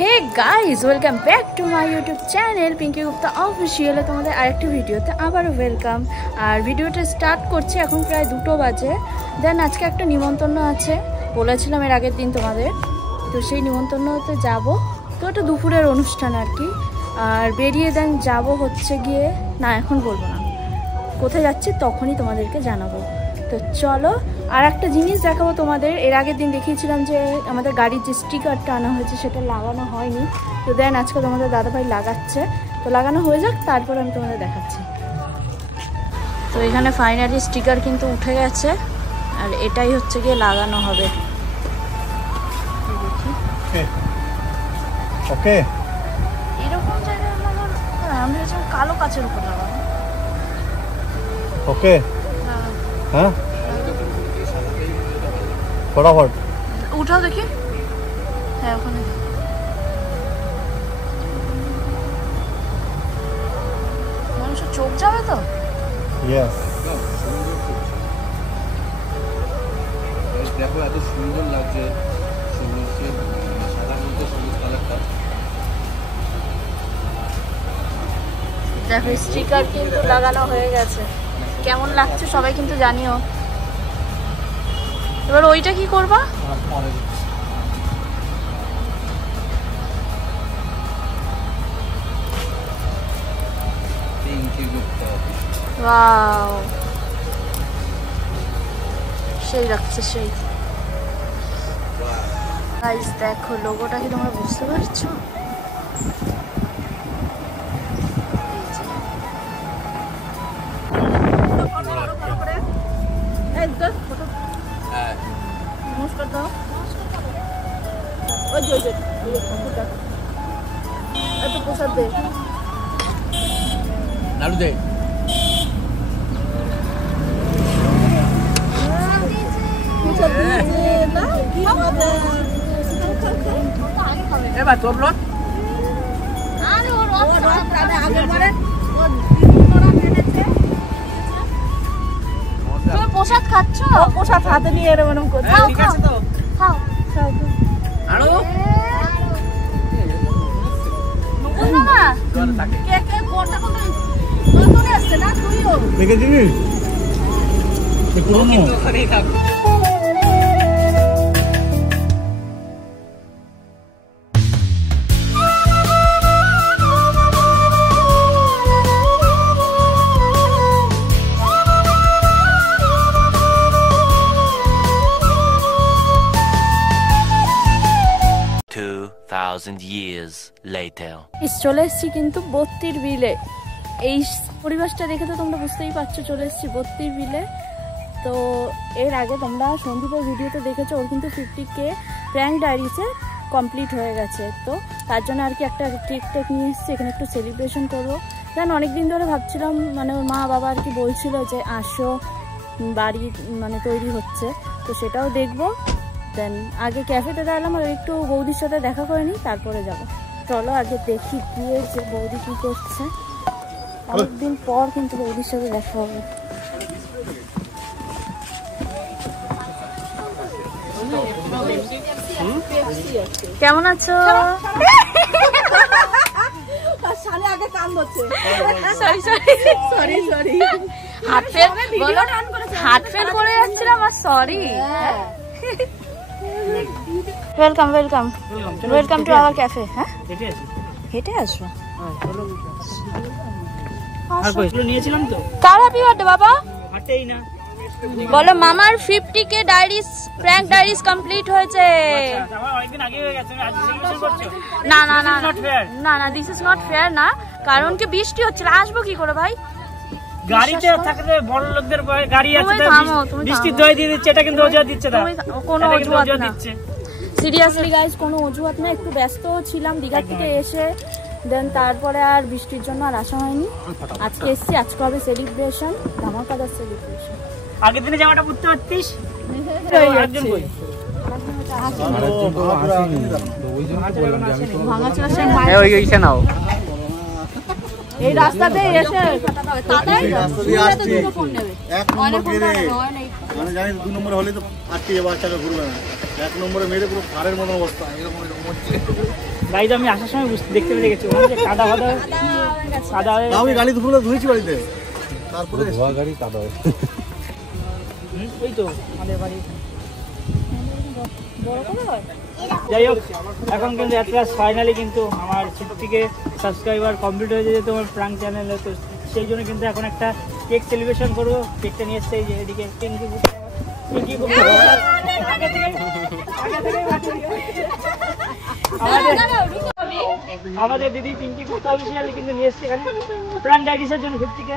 Hey guys, welcome back to my YouTube channel Pinki Gupta অফিসিয়ালে তোমাদের আরেকটি ভিডিওতে আবারও ওয়েলকাম। আর ভিডিওটা স্টার্ট করছি, এখন প্রায় 2টো বাজে। দেন আজকে একটা নিমন্ত্রণ আছে, বলেছিলাম এর আগের দিন তোমাদের, তো সেই নিমন্ত্রণতে যাব। তো এটা দুপুরের অনুষ্ঠান আর কি। আর বেরিয়ে দেন যাব হচ্ছে গিয়ে, না এখন বলবো না, কোথায় যাচ্ছি তখনই তোমাদেরকে জানাবো। তো চলো, আর একটা জিনিস দেখাবো তোমাদের। এর আগের দিন দেখিয়েছিলাম যে আমাদের গাড়ির যে স্টিকারটা আনা হয়েছে সেটা লাগানো হয়নি, তো দেন আজকে তোমাদের দাদাভাই লাগাচ্ছে। তো লাগানো হয়ে যাক, তারপর আমি তোমাদের দেখাচ্ছি। তো এখানে ফাইনালি স্টিকার কিন্তু উঠে গেছে, আর এটাই হচ্ছে গিয়ে লাগানো হবে। ওকে, এরকম জায়গায় আমি ভেবেছিলাম কালো কাচের উপর লাগানো। ওকে, হ্যাঁ ফটাফট উঠাও দেখি। হ্যাঁ ওখানে মানুষের চোখ যাবে তো। ইয়েস, দেখো এত সুন্দর লাগছে সাদা মধ্যে সবুজ কালারটা। দেখো স্টিকার কিন্তু লাগানো হয়ে গেছে, কেমন লাগছে সবাই কিন্তু জানিও। এবার ওইটা কি করবা? ওয়াও, সেই লাগছে সেই। গাইস দেখো লোগোটা কি তোমরা বুঝতে পারছো? নমস্কার দাও। এত প্রসাদ দে, নাড়ু দে। এবার তোর লোক প্রসাদ খাচ্ছ? প্রসাদ হাতে নিয়ে এরকম করছো? ঠিক আছে তো, খাও খাও। আরো না কে কে কোনটা কোন নতুন আসছে না, তুইও দেখে দিবি কিন্তু ওখানেই থাকো। চলে এসছি কিন্তু বত্তির বিলে। এই পরিবেশটা দেখে তো তোমরা বুঝতেই পারছো, চলে এসছি বত্তির বিলে। তো এর আগে তোমরা সন্দীপের ভিডিওতে দেখেছো, ওর কিন্তু 50K প্র্যাঙ্ক ডায়েরিতে কমপ্লিট হয়ে গেছে। তো তার জন্য আর কি একটা কেক টেক নিয়ে এসেছি, এখানে একটু সেলিব্রেশন করবো। দেন অনেকদিন ধরে ভাবছিলাম, মানে ওর মা বাবা আর কি বলছিল যে আসো, বাড়ি মানে তৈরি হচ্ছে, তো সেটাও দেখবো। দেন আগে ক্যাফেতে এলাম, আর একটু বৌদির সাথে দেখা করে নিই, তারপরে যাবো। চলো আগে দেখি গিয়ে যে বৌদি কি করছে। অনেকদিন পর কিন্তু বৌদির সাথে দেখা হবে। কেমন আছো? হাত ফেল করে যাচ্ছিলাম, আর sorry. Welcome welcome welcome to our cafe. হ্যাঁ হেঁটে আসবো। কার হ্যাপি বার্থডে বাবা? বলো মামার 50K diaries prank diaries complete হয়েছে। না না না না না, দিস ইজ নট ফেয়ার না, কারণ কি বৃষ্টি হচ্ছে, আসবো কি করে ভাই? গাড়িতে থাকলে বড় লোকদের গাড়ি আছে, বৃষ্টি দই দিয়ে দিচ্ছে, এটা কিন্তু অজুহাত দিচ্ছে না, কোনো অজুহাত দিচ্ছে। সিরিয়াসলি গাইজ কোনো অজুহাত না, একটু ব্যস্ত ছিলাম দীঘা থেকে এসে, দেন তারপরে আর বৃষ্টির জন্য আর আসা হয়নি। আজকে এসছি, আজকে হবে সেলিব্রেশন, ধামাকাদার সেলিব্রেশন। আগের দিনে জামাটা পরতে পারতিস। এই রাস্তাতে এসে মানে জানি 2 নম্বরে হলে তো আটকে বাচ্চাটা ঘুরবে না, 1 নম্বরে মেরে পুরো ফাড়ের মতো অবস্থা। এরকম গাড়িতে আমি আসার সময় দেখতে পেয়ে গেছি ওখানে কাদা আমি গাড়ি দুপুরে ধুয়েছি বাড়িতে, তারপরে ধোয়া গাড়ি কাদা হয়। ওই তো আমাদের বাড়ি যাই হোক, এখন কিন্তু ফাইনালি কিন্তু আমার 60K সাবস্ক্রাইবার কমপ্লিট হয়ে যেতে তোমার প্রাঙ্ক চ্যানেলে, তো সেই জন্য কিন্তু এখন একটা কেক সেলিব্রেশন করবো। কেকটা নিয়ে এসছে যে এদিকে আমাদের দিদি পিঙ্কি গুপ্তা অফিসিয়ালি কিন্তু নিয়ে এসছে এখানে প্রাঙ্ক ডাইটিসের জন্য 50K।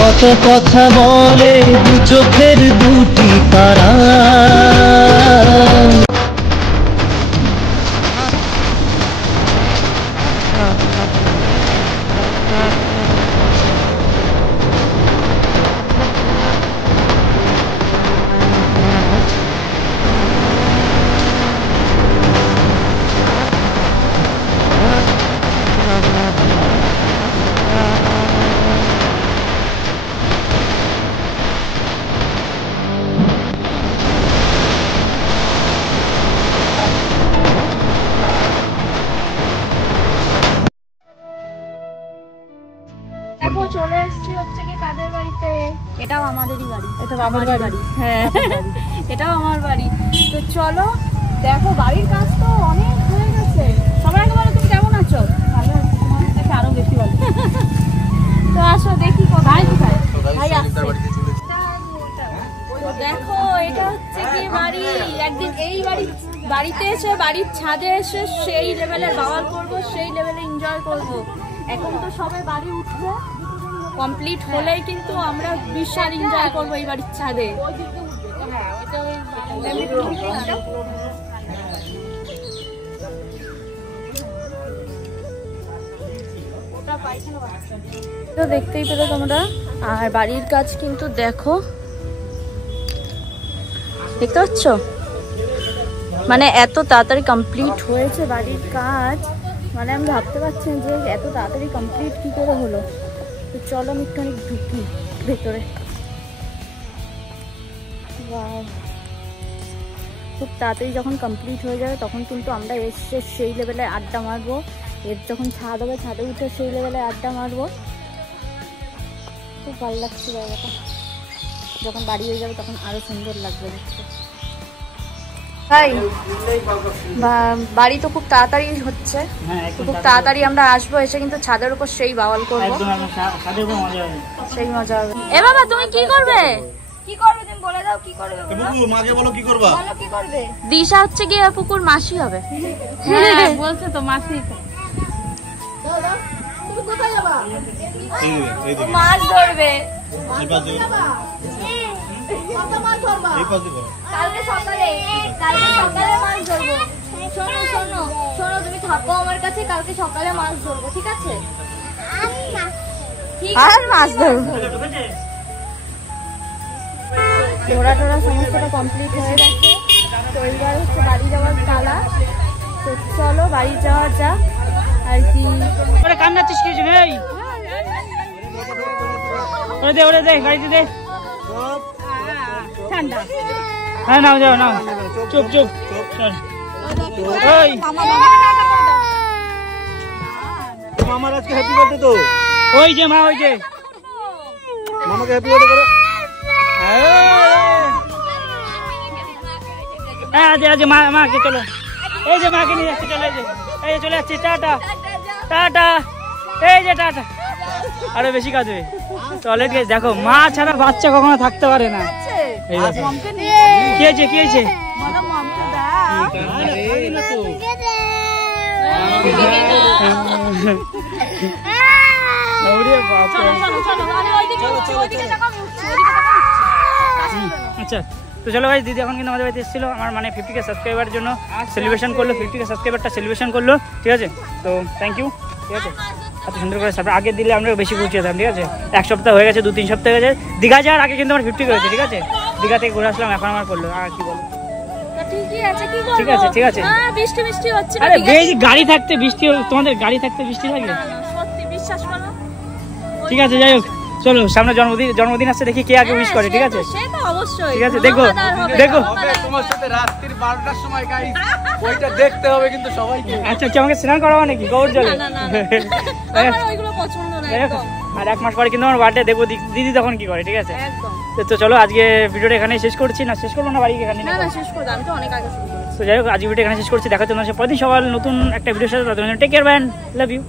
কত কথা বলে দু চোখের দুটি তারা, চলে এসেছি হচ্ছে কি কাদের বাড়িতে। এটাও আমাদেরই বাড়ি, এটা আমার বাড়ি। হ্যাঁ, এটাও আমার বাড়ি। তো চলো দেখো, বাড়ির কাজ তো অনেক হয়ে গেছে। সবার আগে বলো তুমি কেমন আছো? ভালো আছি, তোমার থেকে আরো বেশি ভালো। তো আসো দেখি ভাই কোথায়। ভাই আসছে। দেখো এটা হচ্ছে কি বাড়ি। একদিন এই বাড়িতে এসে, বাড়ির ছাদে এসে সেই লেভেলের বাওয়াল করবো, সেই লেভেলে এনজয় করবো। এখন তো সবাই বাড়ি উঠবে, কমপ্লিট হলেই কিন্তু আমরা বিশাল এনজয় করবো এই বাড়ির ছাদে। তো দেখতেই পেলো তোমরা। আর বাড়ির কাজ কিন্তু দেখো, দেখতে পাচ্ছ মানে এত তাড়াতাড়ি কমপ্লিট হয়েছে বাড়ির কাজ, মানে আমি ভাবতে পারছি যে এত তাড়াতাড়ি কমপ্লিট কি করে হলো। তো চলো আমি একটু ঢুকি ভেতরে। খুব তাড়াতাড়ি যখন কমপ্লিট হয়ে যাবে তখন কিন্তু আমরা এসে সেই লেভেলে আড্ডা মারবো। এর যখন ছাদ হবে, ছাদে উঠে সেই লেভেলে আড্ডা মারবো। খুব ভালো লাগছে জায়গাটা। যখন বাড়ি হয়ে যাবে তখন আরো সুন্দর লাগবে দেখতে। ভাই বাড়ি তো খুব তাড়াতাড়ি হচ্ছে, খুব তাড়াতাড়ি আমরা আসবো, এসে কিন্তু ছাদের উপর সেই বাওয়াল করবো, সেই মজা হবে। এ বাবা তুমি কি করবে? কি করবে তুমি বলে দাও, কি করবে? মাকে বলো কি করবা? বলো কি করবে? দিশা হচ্ছে গিয়ে পুকুর মাসি হবে। হ্যাঁ বলছে তো মাসি। তুমি কোথায় যাবা? মাছ ধরবে। কালকে সকালে মাছ ধরবো। শোনো শোনো শোনো, তুমি থাকো আমার কাছে, কালকে সকালে মাছ ধরবো, ঠিক আছে? আর মাছ ধরবো। ধরা টোরা সমস্তটা কমপ্লিট হয়ে গেছে। তো এইবার হচ্ছে বাড়ি যাওয়ার পালা। তো চলো বাড়ি যাওয়া যাক আর কি। কান্নাচ্ছিস কিছু নেই, ওরে দে গাড়িতে দে। হ্যাঁ নাও যাও নাও, চুপ চুপ। ওই মামার আজকে হ্যাপি বার্থডে তো। ওই যে মা, ওই যে মামাকে হ্যাপি বার্থডে করো। হ্যাঁ আজ মাকে চলো, এই যে মাকে নিয়ে যাচ্ছে, চলে এই যে চলে যাচ্ছে, টাটা টাটা, এই যে টাটা। আরো বেশি কাজ হবে টয়লেট গেছে। দেখো মা ছাড়া বাচ্চা কখনো থাকতে পারে না। এই দেখো কি হয়েছে, কি হয়েছে? আচ্ছা তো চলো ভাই, দিদি এখন কিন্তু আমাদের বাড়িতে এসেছিল, আমার মানে 50K সাবস্ক্রাইবারের জন্য সেলিব্রেশন করলো, 50K সাবস্ক্রাইবারটা সেলিব্রেশন করলো, ঠিক আছে? তো থ্যাংক ইউ, ঠিক আছে? এত সুন্দর করে সাবস্ক্রাইব আগে দিলে আমরা বেশি খুশি হতাম, ঠিক আছে? 1 সপ্তাহ হয়ে গেছে, 2-3 সপ্তাহ হয়ে গেছে। দীঘা যাওয়ার আগে কিন্তু আমার 50K হয়েছে, ঠিক আছে? দীঘা থেকে ঘুরে আসলাম, এখন আমার করলো। আর কি বলো? ঠিক আছে ঠিক আছে। বৃষ্টি বৃষ্টি হচ্ছে, আরে বেশি গাড়ি থাকতে বৃষ্টি, তোমাদের গাড়ি থাকতে বৃষ্টি লাগে? সত্যি বিশ্বাস করো। ঠিক আছে, যাই হোক চলো, সামনে জন্মদিন আসছে, দেখি কে আগে উইশ করে, ঠিক আছে? সে তো অবশ্যই, ঠিক আছে, দেখো দেখো। তোমার সাথে রাত্রির 12টার সময় গাইস ওইটা দেখতে হবে কিন্তু সবাইকে। আচ্ছা কি আমাকে স্নান করাবো নাকি গোবর জলে? আমার ওইগুলো পছন্দ না একদম। আর 1 মাস পরে কিন্তু আমার বার্থডে, দেখবো দিদি তখন কি করে, ঠিক আছে? একদম। তো চলো আজকে ভিডিওটা এখানে শেষ করছি, না শেষ করবো না, বাড়ি এখানে? না না শেষ করে দাও, আমি তো অনেক আগে শুরু করেছি। তো যাই হোক আজকে ভিডিও এখানে শেষ করছি, দেখা হচ্ছে তোমার সাথে পরের দিন সবার নতুন একটা ভিডিওর সাথে। Take care, bye, love you.